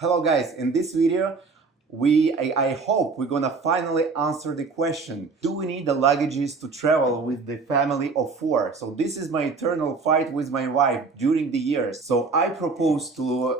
Hello guys, in this video I hope we're gonna finally answer the question, do we need the luggages to travel with the family of four? So this is my eternal fight with my wife during the years. So I propose to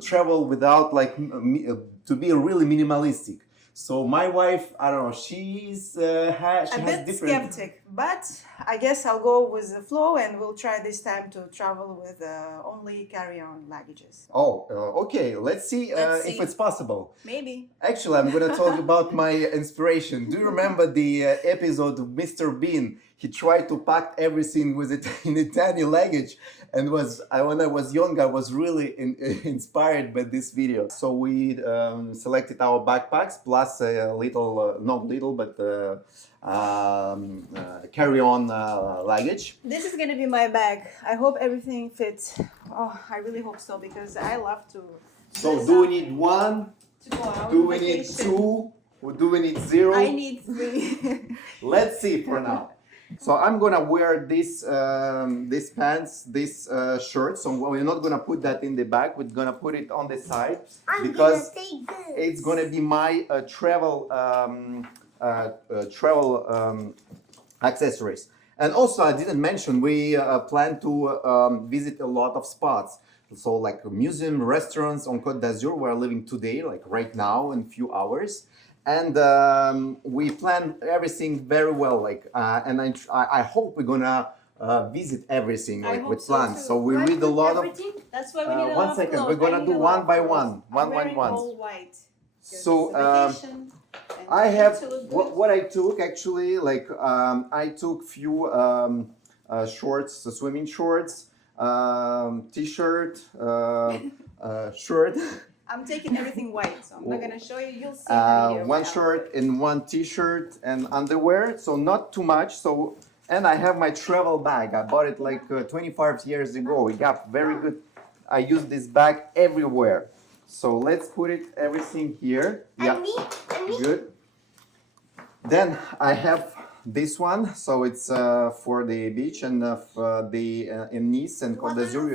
travel without to be really minimalistic. So my wife, I don't know, she has different. Skeptic, but I guess I'll go with the flow and we'll try this time to travel with only carry-on luggages. Oh, okay. Let's see if it's possible. Maybe. Actually, I'm going to talk about my inspiration. Do you remember the episode of Mr. Bean? He tried to pack everything with it in a tiny luggage, and when I was young, I was really inspired by this video. So we selected our backpacks plus a little, not little, but carry-on luggage. This is gonna be my bag. I hope everything fits. Oh, I really hope so because I love to. So do we need one? To go out Do on we need vacation. two? Or do we need zero? I need 3. Let's see for now. So I'm gonna wear these pants, this shirt. So we're not gonna put that in the bag. We're gonna put it on the side because it's gonna be my travel accessories. And also, I didn't mention we plan to visit a lot of spots. So like museum, restaurants on Côte d'Azur. We're living today, like right now, in a few hours. And we plan everything very well, and I hope we're gonna visit everything with plans. So we read a lot of. That's why we need a lot One of second, clothes. we're gonna do one by one, I'm wearing all white. So Vacation, I and have to look good. what I took actually. I took few shorts, swimming shorts, t-shirt, shirt. I'm taking everything white, so I'm not gonna show you. You'll see the video. One shirt and one t-shirt and underwear, so not too much. So, and I have my travel bag. I bought it like 25 years ago. It got very good. I use this bag everywhere. So let's put it everything here. Yeah, good. Then I have this one. So it's for the beach and in Nice and Côte d'Azur.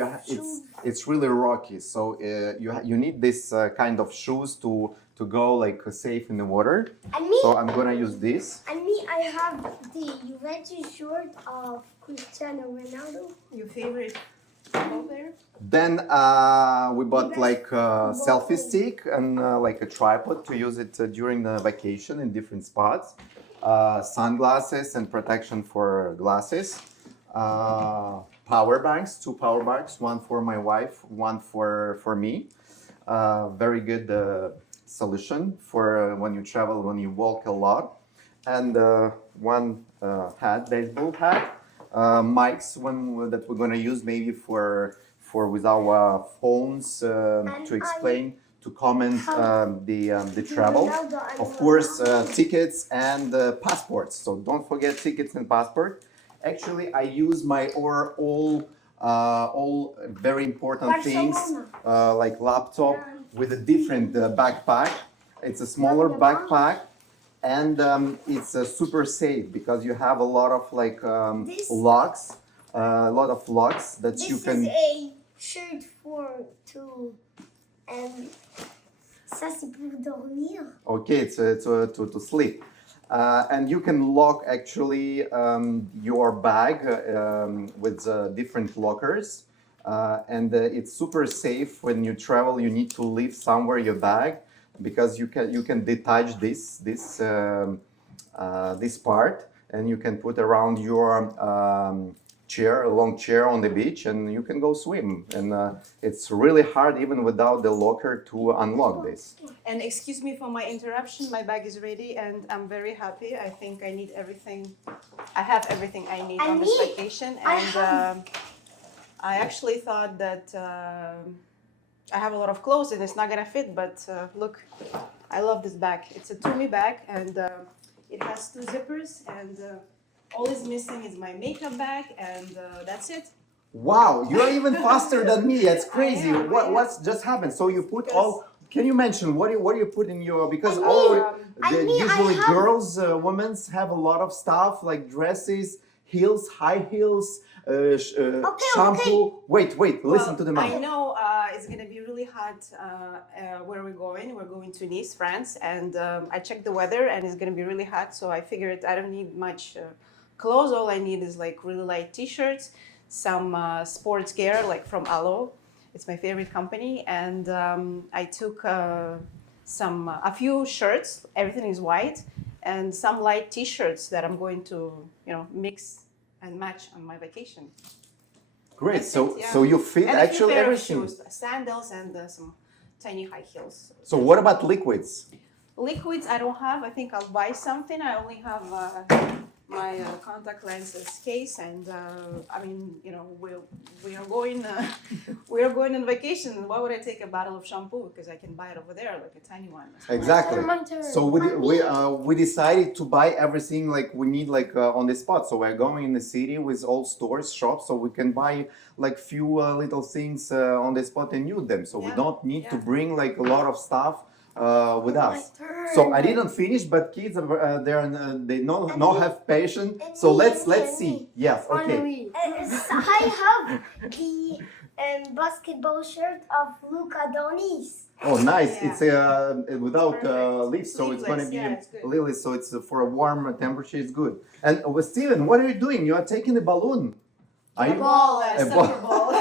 It's really rocky. So you need this kind of shoes to go safe in the water. So I'm gonna use this. And me, I have the Juventus shirt of Cristiano Ronaldo. Your favorite football player? Then we bought like a selfie stick and like a tripod to use it during the vacation in different spots. Sunglasses and protection for glasses. Power banks, 2 power banks, one for my wife, one for me. Very good solution for when you travel, when you walk a lot. And one hat, baseball hat. Mics that we're gonna use maybe for with our phones to explain, to comment the travel. Of course, tickets and passports. So don't forget tickets and passport. Actually, I use my all very important things like laptop with a different backpack. It's a smaller backpack. And it's super safe because you have a lot of locks, that you can. This is a shirt ça c'est pour dormir. Okay, it's to sleep, and you can lock actually your bag with different lockers, and it's super safe when you travel. You need to leave somewhere your bag. Because you can detach this part and you can put around your chair, a long chair on the beach, and you can go swim. And it's really hard even without the locker to unlock this. And excuse me for my interruption. My bag is ready, and I'm very happy. I think I need everything. I have everything I need on this vacation, and I actually thought that. I have a lot of clothes and it's not gonna fit, but look, I love this bag. It's a Tumi bag and it has 2 zippers, and all is missing is my makeup bag, and that's it. Wow, you're even faster than me. That's crazy. What's just happened? So you put all. Can you mention what do you put in your? Because usually girls, women have a lot of stuff like dresses, heels, high heels, shampoo. Wait, listen to the I mom. know it's gonna be really hot where we're going. We're going to Nice, France, and I checked the weather, and it's gonna be really hot. So I figured I don't need much clothes. All I need is like really light T-shirts, some sports gear like from Alo. It's my favorite company, and I took a few shirts. Everything is white, and some light T-shirts that I'm going to mix and match on my vacation. Great. That's So it, yeah. so you fit And a few actually pair of everything. shoes, sandals, and some tiny high heels. So what about liquids? Liquids, I don't have. I think I'll buy something. I only have my contact lenses case, and I mean, we are going we are going on vacation. Why would I take a bottle of shampoo? Because I can buy it over there, like a tiny one. Exactly. My turn. So we decided to buy everything like we need like on the spot. So we're going in the city with all stores, shops, so we can buy like few little things on the spot and use them. So we Yeah, don't need to yeah. bring like a lot of stuff with My us. turn. So I didn't finish, but kids are they no have patience. So me, let's and me, and see. me. Yes. Okay. Finally. I have the basketball shirt of Luca Donis. Oh, nice! Yeah. It's without Perfect. leaves, so it's going to Sleeveless, be yeah, it's good. lilies. So it's for a warm temperature. It's good. And Steven, what are you doing? You are taking the balloon. Are A you ball, A a ball. soccer ball.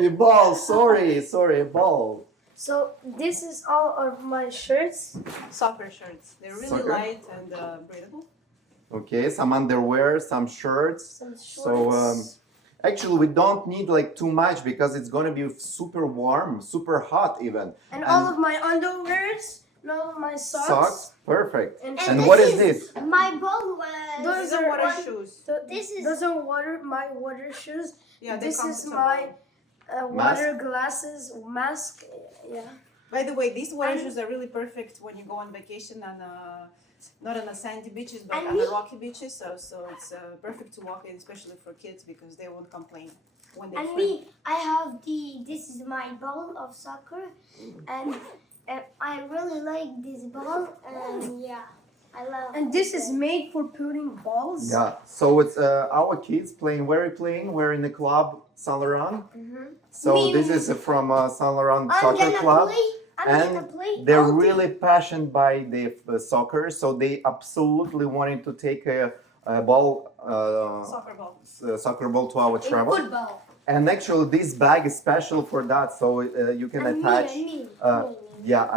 a ball? Sorry, a ball. So this is all of my shirts. Soccer shirts. They're really Soccer? light and breathable. Okay, some underwear, some shirts. Some shorts. So actually, we don't need like too much because it's going to be super warm, super hot even. and all of my underwears, and all of my socks. Socks, perfect. And, And what is this? My ball was. Those These are water are shoes. This is- those are my water shoes. Yeah, they're This is comfortable. my water glasses mask. Yeah. By the way, these water And- shoes are really perfect when you go on vacation on not on the sandy beaches, but And on the me- rocky beaches. So it's perfect to walk in, especially for kids, because they won't complain when they And swim. me, I have this is my ball of soccer, and I really like this ball, and yeah, I love. And this is made for putting balls. Yeah. So it's our kids playing. Where are you playing? We're in the club Saint Laurent. So Me- this is from Saint Laurent I'm Soccer gonna Club. play. I'm And gonna play. they're all day. really passionate by the soccer, so they absolutely wanted to take a ball, Soccer ball. soccer ball to our In travel. football. And actually, this bag is special for that, so you can And attach, me.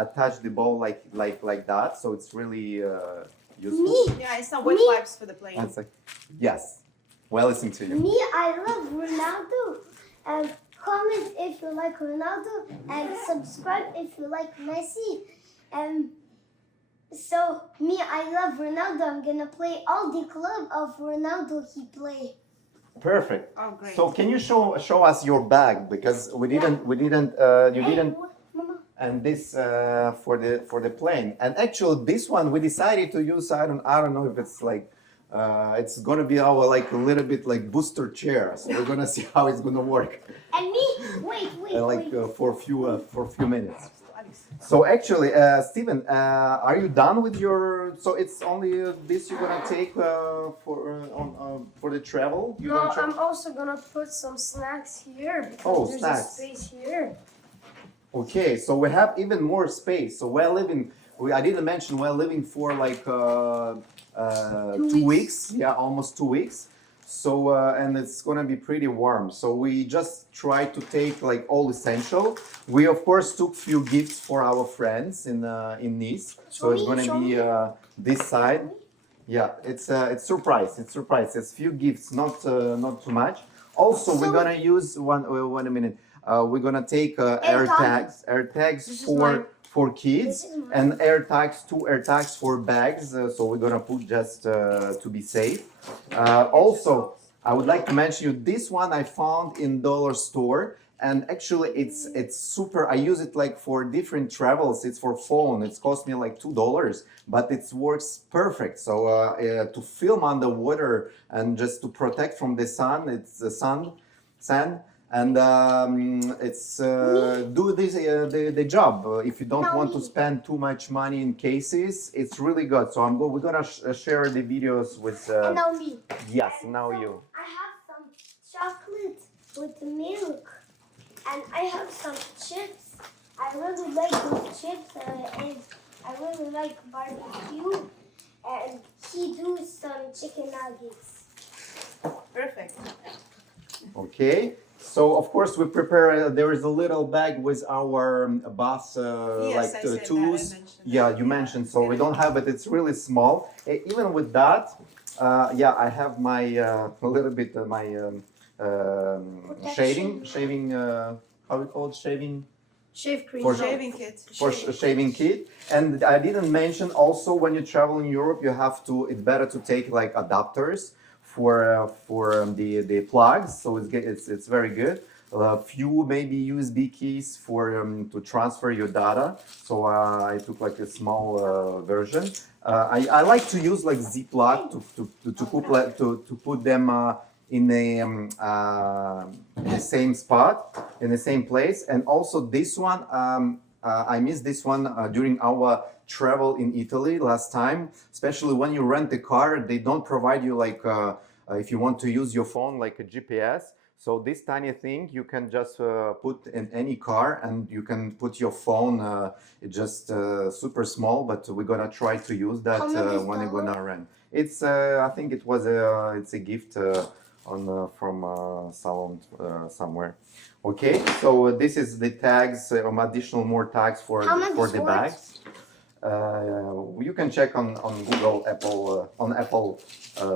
attach the ball like that. So it's really useful. Me, Yeah, it's not wet Me- wipes for the plane. And it's like, yes, well, listen to you. me, I love Ronaldo. And comment if you like Ronaldo, and subscribe if you like Messi. And so me, I love Ronaldo. I'm gonna play all the club of Ronaldo he play. Perfect. Oh, great. So can you show us your bag because you didn't Mama. and this for the plane. And actually, this one we decided to use. I don't know if it's like it's gonna be our like a little bit like booster chair. So we're gonna see how it's gonna work. And me, wait, Like wait. for a few minutes. So actually, Steven, are you done with your? So it's only this you're gonna take for the travel. You're No, gonna I'm also gonna put some snacks here because Oh, there's snacks. a space here. Okay, so we have even more space. So we're living. I didn't mention we're living for like 2 weeks. Yeah, almost 2 weeks. So and it's gonna be pretty warm. So we just try to take like all essential. We of course took few gifts for our friends in Nice. So it's gonna be this side. Yeah, it's surprise. It's surprise. It's few gifts, not too much. Also, we're gonna use one minute. We're gonna take air tags This is for mine. for kids This is mine. and two air tags for bags. So we're gonna put just to be safe. Also, I would like to mention you this one I found in dollar store. And actually, it's super. I use it like for different travels. It's for phone. It's cost me like $2, but it works perfect. So to film underwater and just to protect from the sun, it's the sand, and it's do this the job. If you don't Now want to me. spend too much money in cases, it's really good. So we're gonna share the videos with. And now me. Yes, now you. I have some with milk. And I have some chips. I really like those chips, and I really like barbecue. And he do some chicken nuggets. Perfect. Okay. So of course we prepare. There is a little bag with our bath Yes, I like said that, I tools. mentioned Yeah, that. you mentioned. So we don't have it. It's really small. Even with that, yeah, I have my a little bit my shaving. How we call it? Shaving. Shave cream. For Shaving kit. for shaving kit. And I didn't mention also when you travel in Europe, you have to. It's better to take like adapters for the plugs. So it's very good. Few maybe USB keys for to transfer your data. So I took like a small version. I like to use like Ziploc to put them in the same spot, in the same place. And also this one, I missed this one during our travel in Italy last time. Especially when you rent a car, they don't provide you like if you want to use your phone like a GPS. So this tiny thing you can just put in any car, and you can put your phone. It's just super small, but we're gonna try to use that when we're gonna rent. It's I think it's a gift from salon somewhere. Okay, so this is the tags, additional more tags for the bags. You can check on Google Apple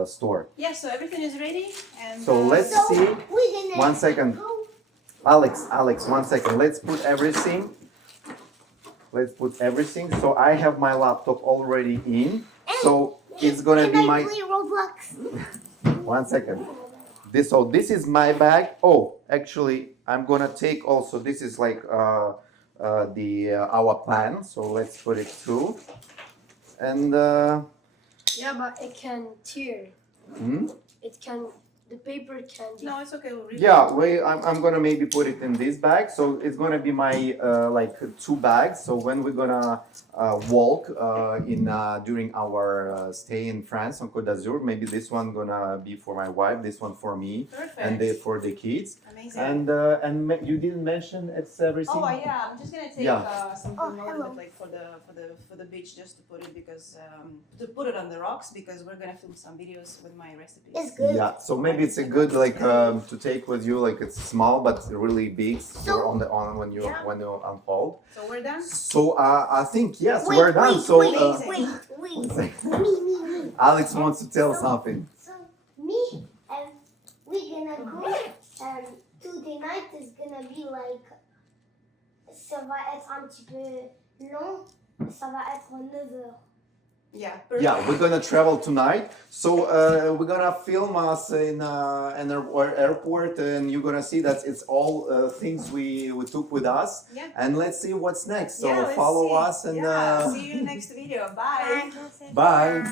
Store. Yeah, so everything is ready. And So let's see. We're gonna 1 second. go. Alex, 1 second. Let's put everything. So I have my laptop already in. So it's gonna be my. Play Roblox? 1 second. This is my bag. Oh, actually, I'm gonna take also. This is like our plan. So let's put it through. And Yeah, but it can tear. It can. The paper can. no, it's okay. We'll read yeah, it. I'm gonna maybe put it in this bag. So it's gonna be my like 2 bags. So when we're gonna walk during our stay in France on Côte d'Azur, maybe this one gonna be for my wife, this one for me, Perfect. and for the kids. Amazing. And you didn't mention it's everything. Oh yeah, I'm just gonna take something a little hello. bit like for the beach, just to put it because to put it on the rocks, because we're gonna film some videos with my recipes. It's good. Yeah, so maybe it's a good like to take with you, like it's small but really big when you unfold. So we're done. So I think yes, Wait, we're done. wait, So wait, Amazing. me. Alex wants to tell something. So me and we're gonna go and today night is gonna be like ça va être un petit peu long, ça va être 9 heures. Yeah. Perfect. Yeah, we're gonna travel tonight. So we're gonna film us in an airport, and you're gonna see that it's all things we took with us. Yeah. And let's see what's next. So Yeah, let's follow see. us and Yeah. See you in the next video. Bye. bye.